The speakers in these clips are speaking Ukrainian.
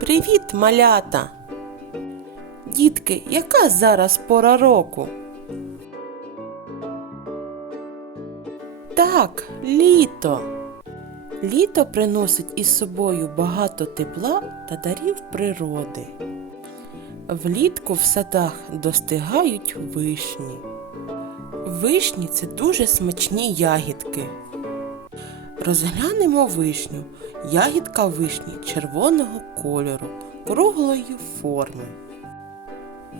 Привіт, малята! Дітки, яка зараз пора року? Так, літо. Літо приносить із собою багато тепла та дарів природи. Влітку в садах достигають вишні. Вишні це дуже смачні ягідки. Розглянемо вишню. Ягідка вишні червоного кольору, круглої форми.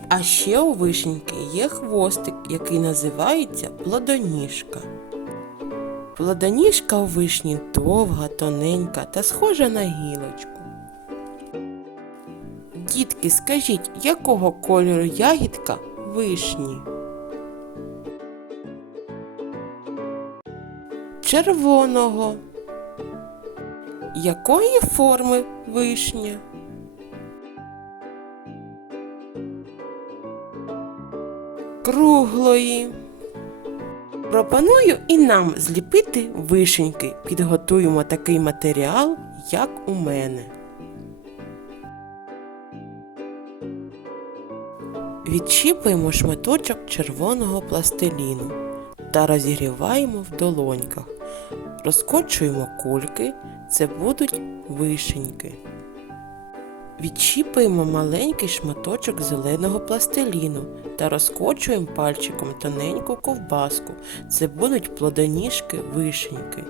А ще у вишеньки є хвостик, який називається плодоніжка. Плодоніжка у вишні довга, тоненька та схожа на гілочку. Дітки, скажіть, якого кольору ягідка вишні? Червоного. Якої форми вишня? Круглої. Пропоную і нам зліпити вишеньки. Підготуємо такий матеріал, як у мене. Відчіпуємо шматочок червоного пластиліну та розігріваємо в долоньках. Розкочуємо кульки, це будуть вишеньки. Відчіпуємо маленький шматочок зеленого пластиліну та розкочуємо пальчиком тоненьку ковбаску. Це будуть плодоніжки вишеньки.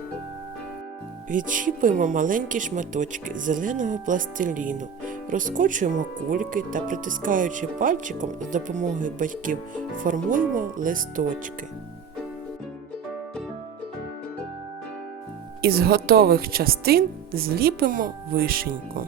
Відчіпуємо маленькі шматочки зеленого пластиліну, розкочуємо кульки та притискаючи пальчиком з допомогою батьків формуємо листочки. Із готових частин зліпимо вишеньку.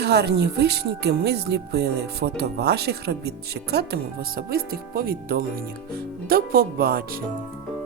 Гарні вишеньки ми зліпили. Фото ваших робіт чекатиму в особистих повідомленнях. До побачення!